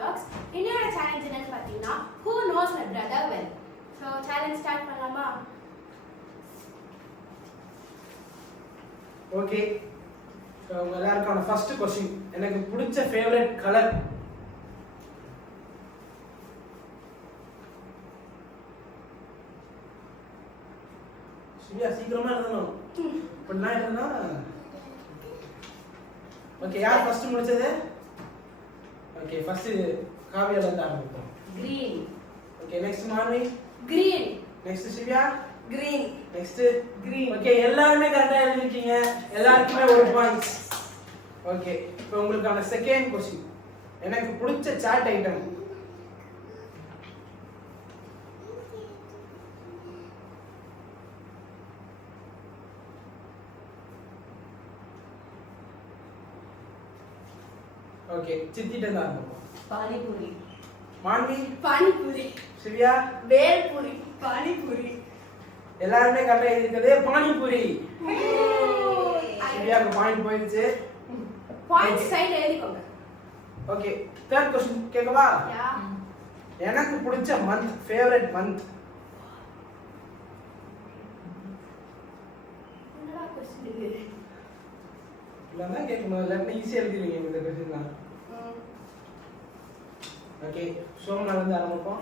vlogs. இன்னையோட challenge என்னன்னு பார்த்தீங்கன்னா who knows my brother well. So challenge start பண்ணலாமா? ஓகே. ஸோ எல்லாருக்கான ஃபர்ஸ்ட் கொஸ்டின், எனக்கு பிடிச்ச ஃபேவரட் கலர்? சீக்கிரமா எழுதணும். இப்படிலாம் எழுதுனா ஓகே. யார் ஃபர்ஸ்ட் முடிச்சது? ஓகே, ஃபர்ஸ்ட் காவியால இருந்து ஆரம்பிப்போம். Green. Okay, next Manvi. Green. Next Sivya. Green. Next green. Okay, எல்லாரும் கரெக்ட்டா எழுதிருக்கீங்க. எல்லாருக்குமே ஒரு பாயிண்ட்ஸ். ஓகே, இப்போ உங்களுக்கான செகண்ட் क्वेश्चन, எனக்கு பிடிச்ச சாட் ஐட்டம்? ஓகே, சித்திட்ட தான் ஆரம்பிப்போம். பானிபூரி. மான்வி. பானிபூரி. சிவ்யா. பேல்பூரி. பானிபூரி. எல்லாருமே கரெக்டா எழுதிருக்கதே பானிபூரி. சிவ்யாக்கு பாயிண்ட் போயிடுச்சு. பாயிண்ட் சைடு எழுதிக்கோங்க. ஓகே, தேர்ட் क्वेश्चन கேக்கவா? யா. எனக்கு பிடிச்ச மந்த், ஃபேவரட் மந்த்? என்னடா क्वेश्चन இது? இல்லன்னா கேட்கணும், இல்லன்னா ஈஸியா எழுதிடுவீங்க இந்த क्वेश्चनலாம். ஓகே, சோமனால இருந்து ஆரம்பிப்போம்.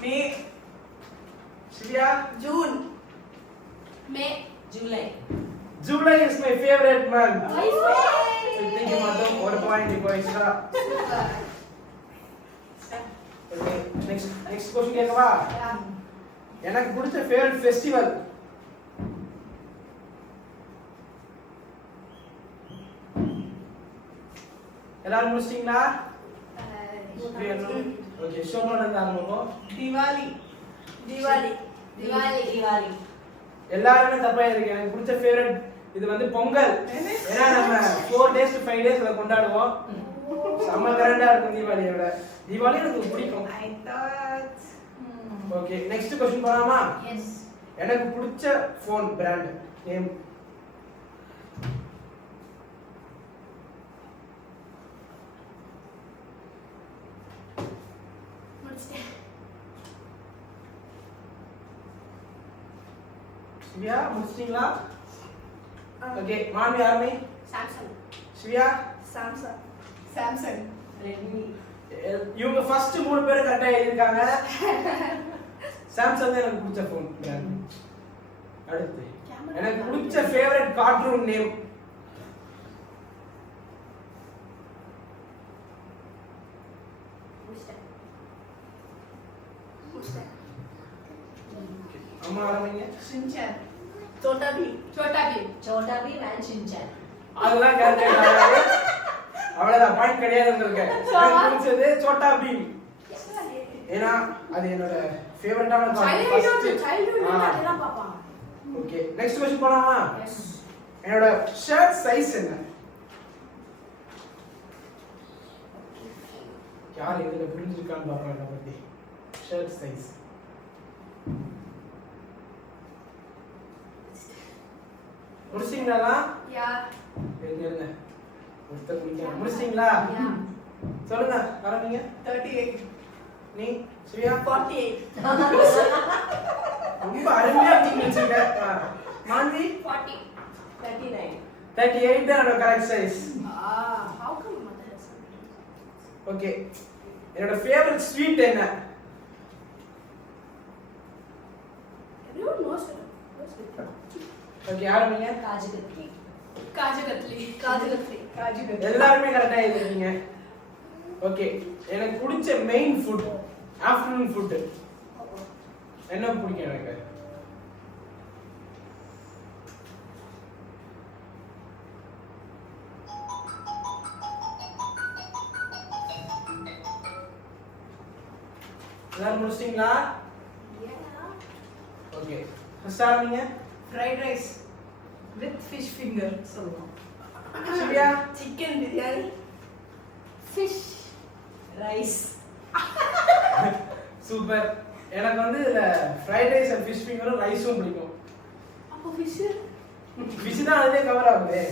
May. Sivya. June. May. July. July is my favorite month. Nice. சித்திக்கு மட்டும் ஒரு பாயிண்ட் இப்போ எக்ஸ்ட்ரா. ஓகே, நெக்ஸ்ட் क्वेश्चन கேட்கவா? யா. எனக்கு பிடிச்ச ஃபேவரட் ஃபெஸ்டிவல்? எல்லாரும் முடிச்சிட்டீங்களா? ஓகே, சோமனால இருந்து ஆரம்பிப்போம். திவாலி. தீபாவளி. தீபாவளி. திவாலி. எல்லாருமே தப்பா இருக்கு. எனக்கு பிடிச்ச ஃபேவரட் இது வந்து பொங்கல். ஏன்னா நம்ம 4 days to 5 days அத கொண்டாடுவோம். செம்ம கிராண்டா இருக்கும் தீபாவளியோட. தீபாவளி எனக்கு பிடிக்கும். I thought okay, next question போலாமா? எஸ். எனக்கு பிடிச்ச ஃபோன் பிராண்ட் நேம்? முடிச்சிட்டேன். சிவ்யா முடிச்சிட்டீங்களா? ஓகே, மாமி ஆர்மி. Samsung. Sivya. Samsung. Samsung. Redmi. இவங்க ஃபர்ஸ்ட் 3 பேர் கரெக்ட்டா எழுதிருக்காங்க. சாம்சங் தான் எனக்கு பிடிச்ச ஃபோன் பிராண்ட். அடுத்து எனக்கு பிடிச்ச ஃபேவரட் கார்ட்டூன் நேம்? முடிச்சிட்டேன். முடிச்சிட்டேன். அம்மா ஆரம்பிங்க. Shinchan. Chhota Bheem. Chhota Bheem. Chhota Bheem and Shinchan. அதெல்லாம் கரெக்ட்டா. அவ்வளவுதான், பாயிண்ட் கிடையாது உங்களுக்கு. எனக்கு பிடிச்சது சோட்டா பீம். ஏன்னா அது என்னோட ஃபேவரட்டான கார்ட்டூன். சைல்ட்ஹுட் அதெல்லாம் பாப்பாங்க. ஓகே, நெக்ஸ்ட் क्वेश्चन போலாமா? எஸ். என்னோட ஷர்ட் சைஸ் என்ன? யார் இதுல புரிஞ்சிருக்கான்னு பாருங்க என்ன பத்தி. ஷர்ட் சைஸ் முடிச்சிங்களா? யா. இருங்க, ஒருத்தர் முடிங்க. முடிச்சிங்களா? யா. சொல்லுங்க, ஆரம்பிங்க. 38. நீ சிவியா? 48. ரொம்ப அருமையா நீங்க வச்சிருக்க. மான்வி? 40. 39. 38 தான் என்னோட correct size. How come mother has okay, என்னோட ஃபேவரட் ஸ்வீட் என்ன? everyone knows it. ஓகே, ஆரம்பிங்க. காஜு கத்லி. காஜு கத்லி. காஜு கத்லி. காஜு கத்லி. எல்லாரும் கரெக்ட்டா எழுதிருக்கீங்க. ஓகே, எனக்கு பிடிச்ச மெயின் ஃபுட், ஆஃப்டர்நூன் ஃபுட் என்ன பிடிக்கும் எனக்கு? எல்லாரும் முடிச்சிட்டீங்களா? ஓகே, ஃபர்ஸ்ட் ஆரம்பிங்க. Fried rice with fish finger சொல்லுவோம். Siviya? Chicken biryani. Fish. Rice. Super. எனக்கு வந்து இதுல ஃப்ரைட் ரைஸ் அண்ட் ஃபிஷ் ஃபிங்கரும் ரைஸும் பிடிக்கும். அப்போ ஃபிஷ். ஃபிஷ் தான் அதுலயே கவர் ஆகுது.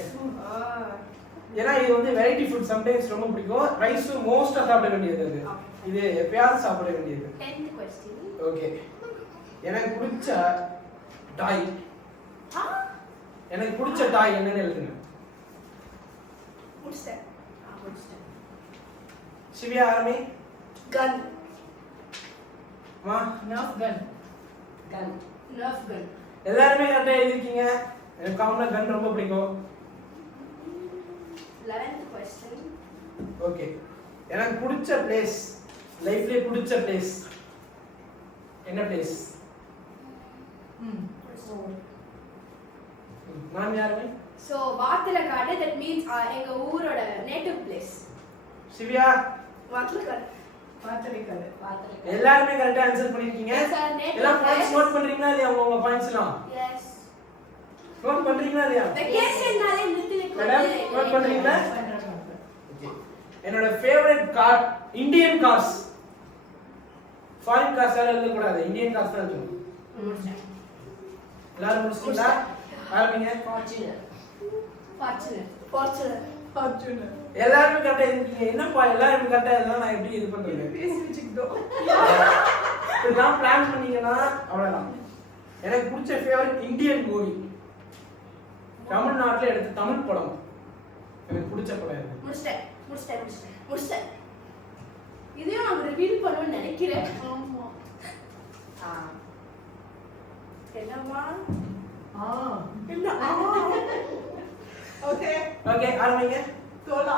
ஏன்னா இது வந்து வெரைட்டி ஃபுட் சம்டைம்ஸ் ரொம்ப பிடிக்கும். ரைஸ் மோஸ்டா சாப்பிட வேண்டியது அது. இது எப்பயாவது சாப்பிட வேண்டியது. 10th question. ஓகே. எனக்கு பிடிச்ச டாய். எனக்கு பிடிச்ச டாய் என்னன்னு எழுதுங்க. முடிச்சிட்டேன். சிவியா ஆர்மி கன். மா Nerf gun. Gun. Nerf gun. எல்லாரும் கரெக்டா எழுதிருக்கீங்க. எனக்கு காமனா கன் ரொம்ப பிடிக்கும். 11th question. ஓகே. எனக்கு பிடிச்ச பிளேஸ், லைஃப்லயே பிடிச்ச பிளேஸ் என்ன பிளேஸ்? நான் யாருமே? So வாத்திலக்காடு, that means எங்க ஊரோட நேட்டிவ் பிளேஸ். சிவியா வாத்திலக்காடு. பாத்திரிக்காது. எல்லாரும் கரெக்ட்டா ஆன்சர் பண்ணிருக்கீங்க. Yes, sir, native எல்லாம் பாயிண்ட்ஸ் place. நோட் பண்றீங்களா இல்லையா உங்க பாயிண்ட்ஸ் எல்லாம்? Yes. நோட் பண்றீங்களா இல்லையா? வெக்கேஷன்னாலே நிறுத்தி மேடம் நோட் பண்றீங்களா? பண்றேன். ஓகே. என்னோட favourite car Indian cars. Foreign cars எல்லாம் எழுத கூடாது. இந்தியன் கார்ஸ் தான் எழுதணும். முடிச்சிட்டேன். எல்லாரும் முடிச்சிட்டீங்களா? ஆரம்பிங்க. Fortuner. எல்லாரும் கரெக்ட்டா எழுதிருக்கீங்க. என்னப்பா எல்லாரும் கரெக்ட்டா எழுதலாம் நான் எப்படி இது பண்றது? பேசி வச்சுக்கிட்டோ. இதெல்லாம் பிளான் பண்ணீங்கன்னா அவ்வளவுதான். எனக்கு பிடிச்ச ஃபேவரட் இந்தியன் மூவி. தமிழ்நாட்டுல எடுத்த தமிழ் படம். எனக்கு பிடிச்ச படம் இது. முடிச்சிட்டேன். இதையும் நான் ரிவீல் பண்ணுவேன்னு நினைக்கிறேன். ஆமா. என்னம்மா? என்ன? ஓகே. ஓகே ஆரம்பிங்க. தோலா.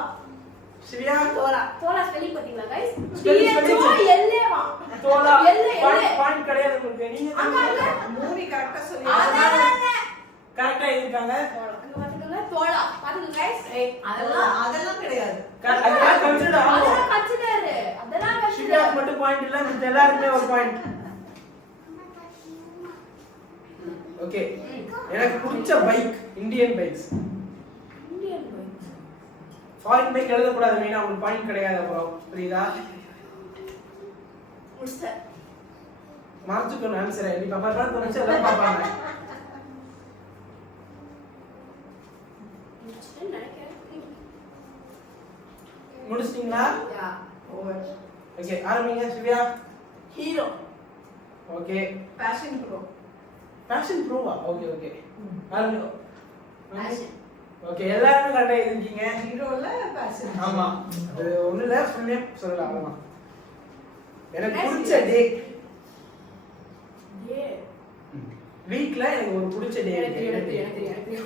சிவியா தோலா ஸ்பெல்லிங் பாத்தீங்களா गाइस? Spelling. எல்லேவா? தோலா எல்லே. பாயிண்ட் கிடையாது உங்களுக்கு. நீங்க அங்க மூவி கரெக்ட்டா சொல்லி. கரெக்ட்டா எழுதிருக்காங்க. அங்க பாத்துக்கோங்க. தோலா பாத்துக்கோங்க गाइस. அதெல்லாம் கிடையாது. அதெல்லாம் கன்சிடர் ஆகும். அதெல்லாம் கன்சிடர். அதெல்லாம் சிவியா கன்சிடர். மட்டும் பாயிண்ட் இல்ல மத்த எல்லாருமே ஒரு பாயிண்ட். ஓகே. எனக்கு பிடிச்ச bike Indian bikes. Indian bike. Foreign bike எழுத கூடாது மெயினா உங்களுக்கு பாயிண்ட் கிடையாது அப்புறம். புரியுதா? முடிச்சிட்டேன். மார்ச்சுக்கு ஆன்சர் நீ பாப்பா தான் தோணுச்சு எல்லாம் பாப்பாங்க. முடிச்சிட்டேன்னு நினைக்கிறேன். முடிச்சிட்டீங்களா? யா. ஓவர். ஓகே ஆரம்பிங்க Siviya. Hero. Okay. Passion bro. Passion ப்ரோவா? Okay okay. ஆரம்பிங்க. Passion. ஓகே எல்லாரும் கரெக்ட்டா எழுதிருக்கீங்க. ஹீரோல பேஷன். ஆமா. அது ஒண்ணு இல்ல ஃபுல் நேம் சொல்லலாம் அவ்வளவுதான். எனக்கு பிடிச்ச டே. ஏ. வீக்ல எனக்கு ஒரு பிடிச்ச டே எனக்கு.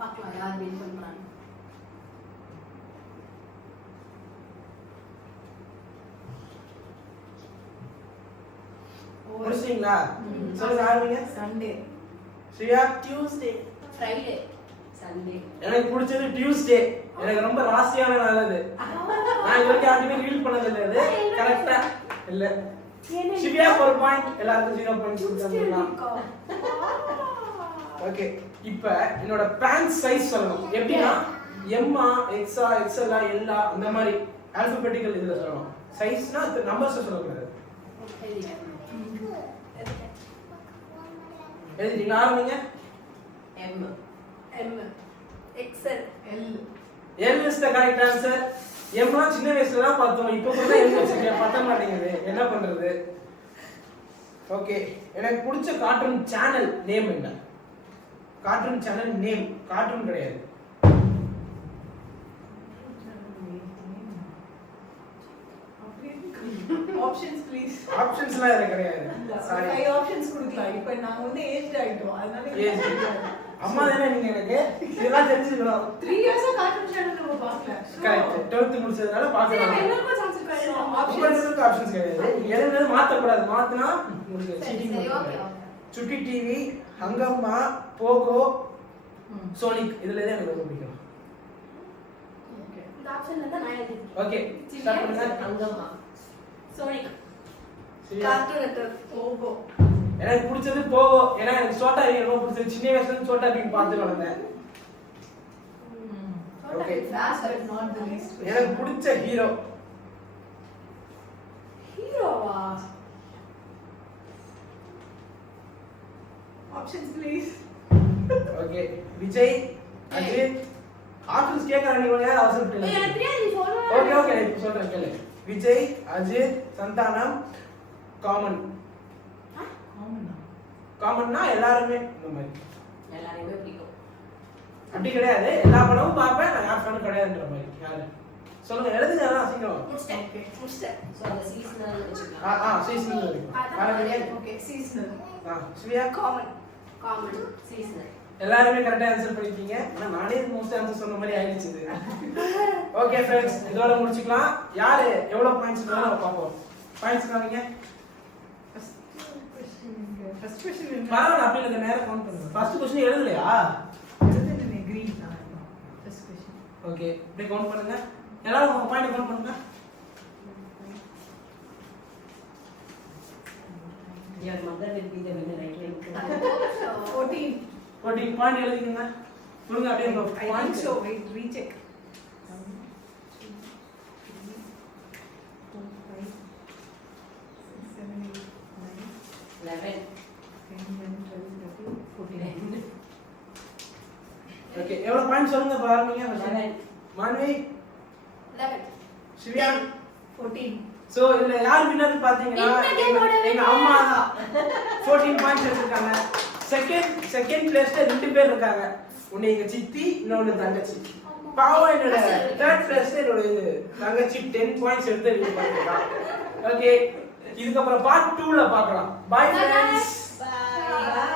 பார்க்கலாம் யார் வின் பண்றாங்க. முடிச்சிட்டீங்களா? சொல்லுங்க ஆரம்பிங்க. சண்டே. சிவியா டியூஸ்டே. ஃப்ரைடே. சண்டே. எனக்கு பிடிச்சது டியூஸ்டே. எனக்கு ரொம்ப ராசியான நாள் அது. நான் இது வரைக்கும் யாருமே ரீல் பண்ணது இல்ல அது. கரெக்ட்டா இல்ல. சிவியா ஒரு பாயிண்ட் எல்லாருக்கும் 0 பாயிண்ட் கொடுத்துடலாம். ஓகே. இப்போ என்னோட பேண்ட் சைஸ் சொல்லணும். எப்படின்னா எம்மா எக்ஸா எக்ஸ்எல் எல்லா அந்த மாதிரி ஆல்பபெட்டிக்கல் இதுல சொல்லணும். சைஸ்னா நம்பர்ஸ் சொல்லக்கூடாது. எழுதிட்டீங்களா? ஆரம்பிங்க. M. XL. L. L is the correct answer. M னா சின்ன வயசுல தான் பார்த்தோம். இப்போ கூட M வச்சிருக்கேன். பத்த மாட்டேங்குது. என்ன பண்றது? ஓகே. எனக்கு பிடிச்ச கார்ட்டூன் சேனல் நேம் என்ன? Cartoon channel name. கார்ட்டூன் கிடையாது. Options please. ஆப்ஷன்ஸ்லாம் எனக்கு கிடையாது. சாரி. 5 ஆப்ஷன்ஸ் கொடுக்கலாம். இப்போ நாங்க வந்து ஏஜ் ஆயிட்டோம். அதனால Aged. அம்மா தானே நீங்க எனக்கு இதெல்லாம் தெரிஞ்சுக்கணும். 3 இயர்ஸா கார்ட்டூன் சேனல் நம்ம பார்க்கல. கரெக்ட். 12th முடிச்சதுனால பார்க்கலாம். எல்லாருக்கும் சான்ஸ் இருக்கு. ஆப்ஷன்ஸ்க்கு ஆப்ஷன்ஸ் கிடையாது. எழுதுறது மாத்த கூடாது. மாத்துனா உங்களுக்கு சரி சீட்டிங் சரி ஓகே பண்ணுவாங்க. ஓகே. சுட்டி டிவி, ஹங்கம்மா, போகோ, சோனிக் இதுல தான் எனக்கு ரொம்ப பிடிக்கும். இந்த ஆப்ஷன்ல தான் நான் எழுதிருக்கேன். ஓகே ஸ்டார்ட் பண்ணுங்க. அங்கம்மா. சோனிக். சரியா? Cartoon network. ஓகோ. எனக்கு பிடிச்சது போகோ. ஏன்னா எனக்கு சோட்டா பீம் ரொம்ப பிடிச்சது. சின்ன வயசுல இருந்து சோட்டா பீம் பார்த்து வளர்ந்தேன். Okay. Last but not the least. எனக்கு பிடிச்ச ஹீரோ. ஹீரோவா? Options please. Okay Vijay Ajith options கேக்குறேன் நீ கொஞ்சம் அவசரப்பட்டு ஏய் எனக்கு தெரியாது நீ சொல்லுவ ஓகே ஓகே நான் இப்ப சொல்றேன் கேளு விஜய் அஜித் சந்தானம் காமன் காமன்னா எல்லாருமே இந்த மாதிரி எல்லாரையுமே பிடிக்கும். அப்படி கிடையாது எல்லா படமும் பார்ப்பேன் நான் யார் ஃபேனும் கிடையாதுன்ற மாதிரி யாரு சொல்லுங்க எழுதுங்க அதான் சீக்கிரம் முடிச்சிட்டேன் ஸோ அந்த சீசனல் வச்சுக்கலாம். Season okay seasonal. Swiya common seasonal. எல்லாருமே கரெக்டா ஆன்சர் பண்ணிருக்கீங்க ஆனா நானே மோஸ்ட் ஆன்சர் சொன்ன மாதிரி ஆயிடுச்சு ஓகே फ्रेंड्स இதோட முடிச்சுக்கலாம் யாரு எவ்வளவு பாயிண்ட்ஸ் நம்ம பாப்போம் பாயிண்ட்ஸ் காமிங்க ஃபர்ஸ்ட் क्वेश्चन பரவாயில்ல அப்படியே இந்த நேரா கவுண்ட் பண்ணுங்க ஃபர்ஸ்ட் क्वेश्चन எழுதலையா எழுதுனே கிரீன் தான் ஃபர்ஸ்ட் क्वेश्चन. ஓகே அப்படியே கவுண்ட் பண்ணுங்க எல்லாரும் உங்க பாயிண்ட் கவுண்ட் பண்ணுங்க Your mother will be the winner, right? 14. 14 point எழுதிக்கங்க சொல்லுங்க அப்படியே உங்க I think point so. Wait, recheck. 11. 14. Okay எவ்வளவு பாயிண்ட் சொல்லுங்க பாருங்க 11. மான்வி 11 சிவியா 14. சோ இதுல யார் வின்னர் பாத்தீங்கன்னா இந்த game ஓட எங்க winner. அம்மா தான் 14 பாயிண்ட்ஸ் எடுத்திருக்காங்க செகண்ட் பிளேஸ்ல ரெண்டு பேர் இருக்காங்க ஒன்னு எங்க சித்தி இன்னொன்னு தங்கச்சி பாவம் என்னோட தேர்ட் பிளேஸ்ல என்னோட தங்கச்சி 10 பாயிண்ட்ஸ் எடுத்து வின் பண்ணிருக்கா ஓகே இதுக்கு அப்புறம் பார்ட் 2ல பார்க்கலாம் பை फ्रेंड्स Bye.